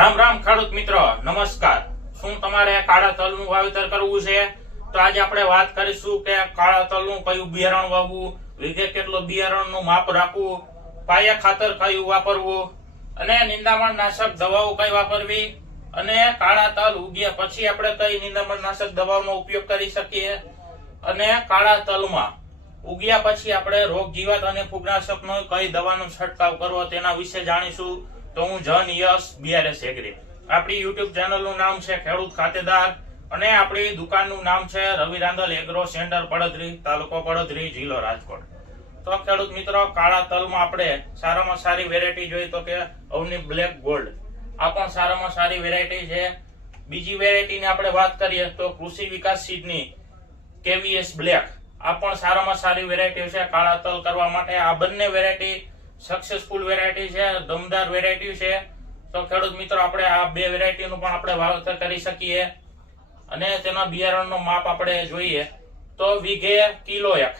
રામ રામ ખેડૂત મિત્રો, નમસ્કાર। શું તમારે કાળા તલનું વાવેતર કરવું છે? તો આજે આપણે વાત કરીશું કે કાળા તલનું કયું બિયારણ વાવવું, વીઘે કેટલું બિયારણનું માપ રાખવું, પાયા ખાતર કયું વાપરવું અને નિંદામણ નાશક દવાઓ કઈ વાપરવી અને કાળા તલ ઉગ્યા પછી આપણે કઈ નિંદામણ નાશક દવાઓનો ઉપયોગ કરી શકીએ અને કાળા તલમાં ઉગ્યા પછી આપણે રોગ જીવાત અને ફૂગનાશકનો કઈ દવાનો છંટકાવ કરવો તેના વિશે જાણીશું। તો હું જન યશ બીઆરએસ એગ્રી, આપણી યુટ્યુબ ચેનલનું નામ છે ખેડૂત ખાતેદાર અને આપણી દુકાનનું નામ છે રવિ રાંદલ એગ્રો સેન્ટર પડધરી, તાલુકો પડધરી, જિલ્લો રાજકોટ। તો ખેડૂત મિત્રો, કાળા તલમાં આપણે સારામાં સારી વેરાયટી જોઈએ તો કે અવની બ્લેક ગોલ્ડ, આ પણ સારામાં સારી વેરાયટી છે। બીજી વેરાયટીની આપણે વાત કરીએ તો કૃષિ વિકાસ સીડની કેવીએસ બ્લેક, આ પણ સારામાં સારી વેરાયટી છે કાળા તલ કરવા માટે। આ બંને વેરાયટી સક્સેસફુલ વેરાયટી છે, દમદાર વેરાયટી છે। તો ખેડૂત મિત્રો, આપણે આ બે વેરાયટીનું પણ આપણે વાવેતર કરી શકીએ અને તેના બિયારણનો માપ આપણે જોઈએ તો વીઘે કિલો 1,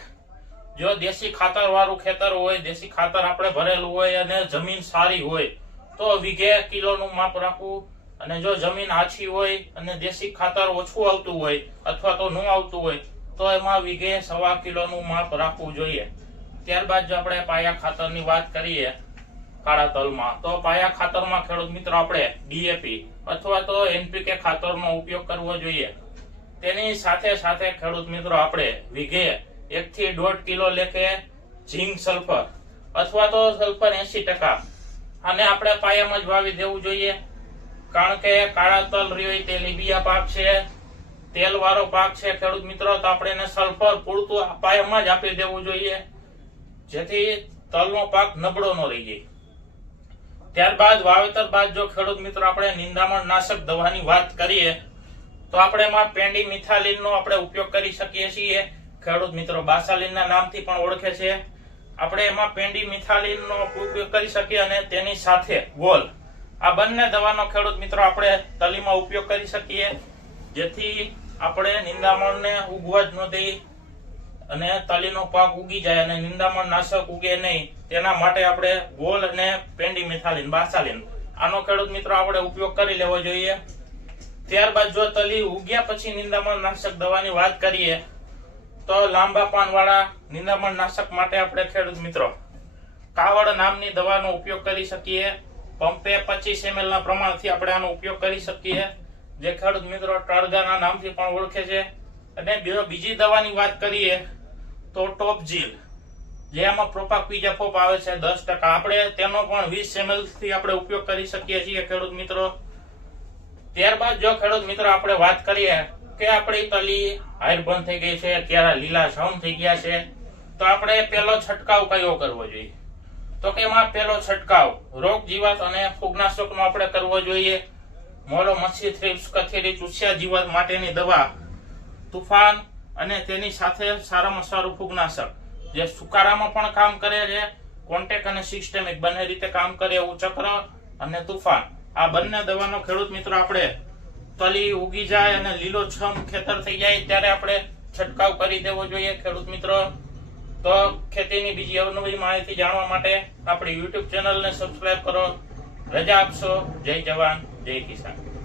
જો દેશી ખાતર વાળું ખેતર હોય, દેશી ખાતર આપણે ભરેલું હોય અને જમીન સારી હોય તો વીઘે કિલોનું માપ રાખવું, અને જો જમીન આછી હોય અને દેશી ખાતર ઓછું આવતું હોય અથવા તો ન આવતું હોય તો એમાં વીઘે 1.25 કિલોનું માપ રાખવું જોઈએ। ત્યારબાદ જો આપણે પાયા ખાતરની વાત કરીએ કાળા તલમાં, તો પાયા ખાતરમાં ખેડૂત મિત્રો આપણે ડીએપી અથવા તો એનપીકે ખાતરનો ઉપયોગ કરવો જોઈએ। તેની સાથે સાથે ખેડૂત મિત્રો આપણે વીઘે 1 થી 1.5 કિલો લેખે ઝીંક સલ્ફર અથવા તો સલ્ફર 80%, આને આપણે પાયામાં જ વાવી દેવું જોઈએ, કારણ કે કાળા તલ રહ્યો તે લીબિયા પાક છે, તેલ વાળો પાક છે ખેડૂત મિત્રો, તો આપણે એને સલ્ફર પૂરતું પાયામાં જ આપી દેવું જોઈએ જેથી તલનો પાક નબળો ન રહી જાય। ત્યારબાદ વાવેતર બાદ જો ખેડૂત મિત્રો આપણે નિંદામણ નાશક દવાની વાત કરીએ તો આપણે એમાં પેન્ડી મિથાલીનનો આપણે ઉપયોગ કરી શકીએ છીએ। ખેડૂત મિત્રો બાસાલીનના નામથી પણ ઓળખે છે, આપણે એમાં પેન્ડી મિથાલીનનો ઉપયોગ કરી શકીએ અને તેની સાથે ગોલ, આ બંને દવાનો ખેડૂત મિત્રો આપણે તલીમાં ઉપયોગ કરી શકીએ જેથી આપણે નિંદામણને ઉગવા જ ન દઈએ અને તલીનો પાક ઉગી જાય અને નિંદામણ નાશક ઉગે નહીં, તેના માટે આપણે ગોલ અને પેન્ડી મિથાલીન, બાસાલીન, આનો ખેડૂત મિત્રો આપણે ઉપયોગ કરી લેવો જોઈએ। ત્યારબાદ જો તલી ઉગ્યા પછી નિંદામણ નાશક દવાની વાત કરીએ તો લાંબા પાન વાળા નિંદામણ નાશક માટે આપણે ખેડૂત મિત્રો કાવડ નામની દવાનો ઉપયોગ કરી શકીએ। પંપે 25 ml ના પ્રમાણથી આપણે આનો ઉપયોગ કરી શકીએ, જે ખેડૂત મિત્રો ટળગાના નામથી પણ ઓળખે છે। અને બીજી દવાની વાત કરીએ તો ટોપ જીલ, જે આમાં પ્રોપાક્વિઝાફોપ આવે છે 10%, આપણે તેનો પણ 20 ml થી આપણે ઉપયોગ કરી શકીએ છીએ ખેડૂત મિત્રો। ત્યારબાદ જો ખેડૂત મિત્રો આપણે વાત કરીએ કે આપણી તલી હાઈર બંધ થઈ ગઈ છે, કેરા લીલા છમ થઈ ગયા છે, તો આપણે પહેલો છંટકાવ કયો કરવો જોઈએ? તો કે એમાં પહેલો છંટકાવ રોગ જીવાત અને ફૂગનાશકનો આપણે કરવો જોઈએ। મોલો મચ્છી થ્રિપ્સ કથેરી ચૂસ્યા જીવાત માટેની દવા તુફાન અને તેની સાથે સારામાં સારું ફૂગનાશક જે સુકારામાં પણ કામ કરે છે, કોન્ટેક અને સિસ્ટેમિક બંને રીતે કામ કરે એવું ચક્ર અને તુફાન, આ બંને દવાનો ખેડૂત મિત્રો આપણે તલી ઉગી જાય અને લીલોછમ ખેતર થઈ જાય ત્યારે આપણે છંટકાવ કરી દેવો જોઈએ ખેડૂત મિત્રો। તો ખેતીની બીજી અવનવી માહિતી જાણવા માટે આપણી યુટ્યુબ ચેનલને સબસ્ક્રાઇબ કરો। રજા આપશો। જય જવાન, જય કિસાન।